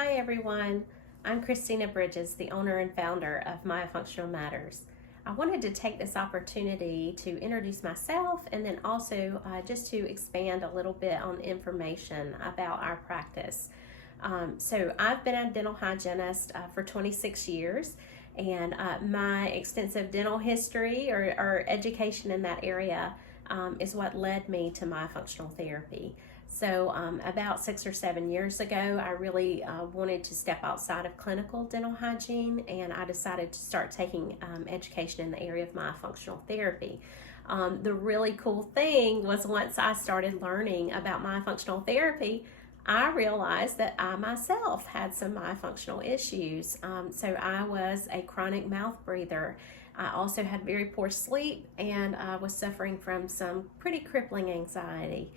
Hi everyone, I'm Christina Bridges, the owner and founder of Myofunctional Matters. I wanted to take this opportunity to introduce myself and then also just to expand a little bit on information about our practice. So I've been a dental hygienist for 26 years, and my extensive dental history or education in that area is what led me to myofunctional therapy. So about 6 or 7 years ago, I really wanted to step outside of clinical dental hygiene, and I decided to start taking education in the area of myofunctional therapy. The really cool thing was once I started learning about myofunctional therapy, I realized that I myself had some myofunctional issues. So I was a chronic mouth breather. I also had very poor sleep, and I was suffering from some pretty crippling anxiety.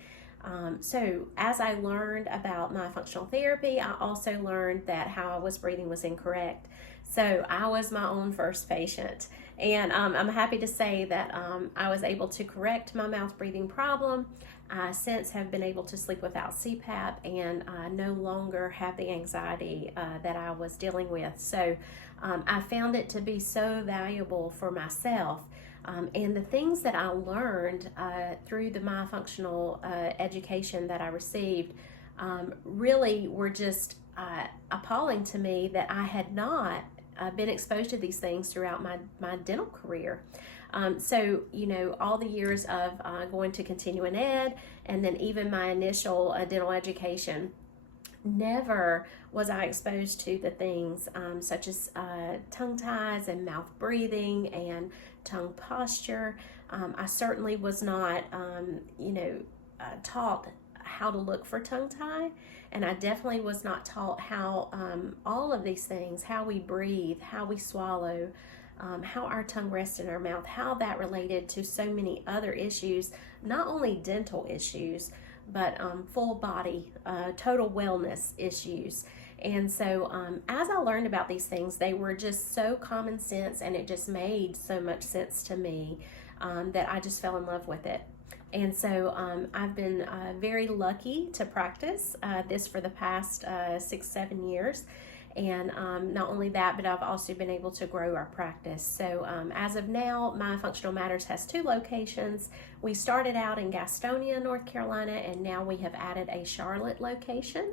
So as I learned about myofunctional therapy, I also learned that how I was breathing was incorrect. So I was my own first patient. And I'm happy to say that I was able to correct my mouth breathing problem. I since have been able to sleep without CPAP and no longer have the anxiety that I was dealing with. So I found it to be so valuable for myself. And the things that I learned through the myofunctional education that I received really were just appalling to me that I had not been exposed to these things throughout my dental career. So, all the years of going to continuing ed and then even my initial dental education, never was I exposed to the things such as tongue ties and mouth breathing and tongue posture. I certainly was not, taught how to look for tongue tie, and I definitely was not taught how all of these things, how we breathe, how we swallow, how our tongue rests in our mouth, how that related to so many other issues, not only dental issues, but full body, total wellness issues. And so as I learned about these things, they were just so common sense, and it just made so much sense to me that I just fell in love with it. And so I've been very lucky to practice this for the past 6-7 years. And not only that, but I've also been able to grow our practice. So as of now, Myofunctional Matters has 2 locations. We started out in Gastonia, North Carolina, and now we have added a Charlotte location.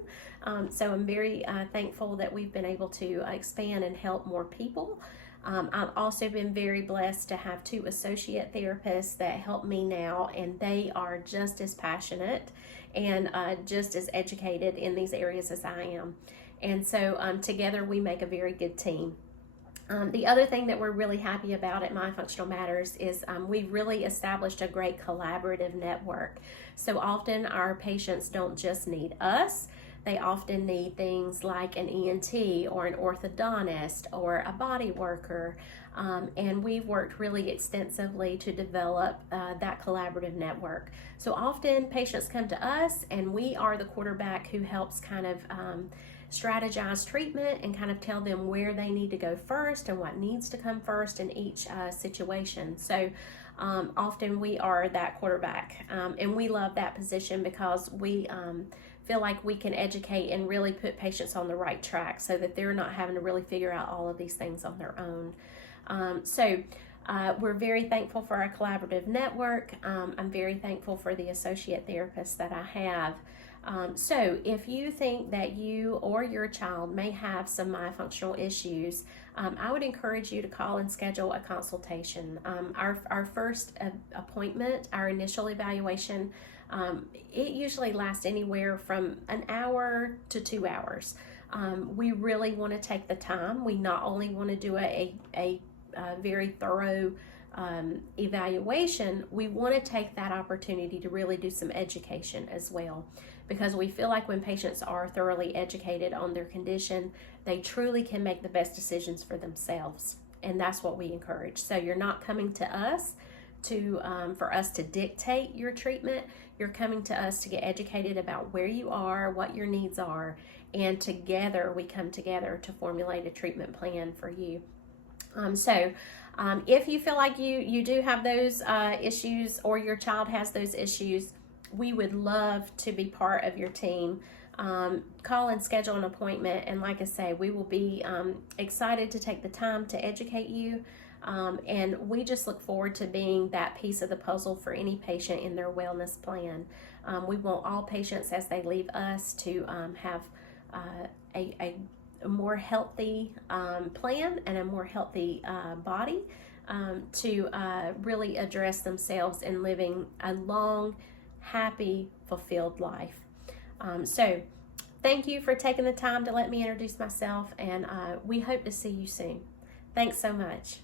So I'm very thankful that we've been able to expand and help more people. I've also been very blessed to have 2 associate therapists that help me now, and they are just as passionate and just as educated in these areas as I am. And so together we make a very good team. The other thing that we're really happy about at Myofunctional Matters is we've really established a great collaborative network. So often our patients don't just need us, they often need things like an ENT or an orthodontist or a body worker. And we've worked really extensively to develop that collaborative network. So often patients come to us, and we are the quarterback who helps kind of strategize treatment and kind of tell them where they need to go first and what needs to come first in each situation. So often we are that quarterback, and we love that position because we feel like we can educate and really put patients on the right track so that they're not having to really figure out all of these things on their own. We're very thankful for our collaborative network. I'm very thankful for the associate therapists that I have. So if you think that you or your child may have some myofunctional issues, I would encourage you to call and schedule a consultation. Our first appointment, our initial evaluation, it usually lasts anywhere from an hour to 2 hours. We really want to take the time. We not only want to do a very thorough evaluation, we want to take that opportunity to really do some education as well, because we feel like when patients are thoroughly educated on their condition, they truly can make the best decisions for themselves, and that's what we encourage. So you're not coming to us for us to dictate your treatment. You're coming to us to get educated about where you are, what your needs are, and together we come together to formulate a treatment plan for you. If you feel like you do have those issues, or your child has those issues, we would love to be part of your team. call and schedule an appointment. And like I say, we will be excited to take the time to educate you. And we just look forward to being that piece of the puzzle for any patient in their wellness plan. We want all patients, as they leave us, to have a more healthy plan and a more healthy body, to really address themselves in living a long, happy, fulfilled life. So thank you for taking the time to let me introduce myself, and we hope to see you soon. Thanks so much.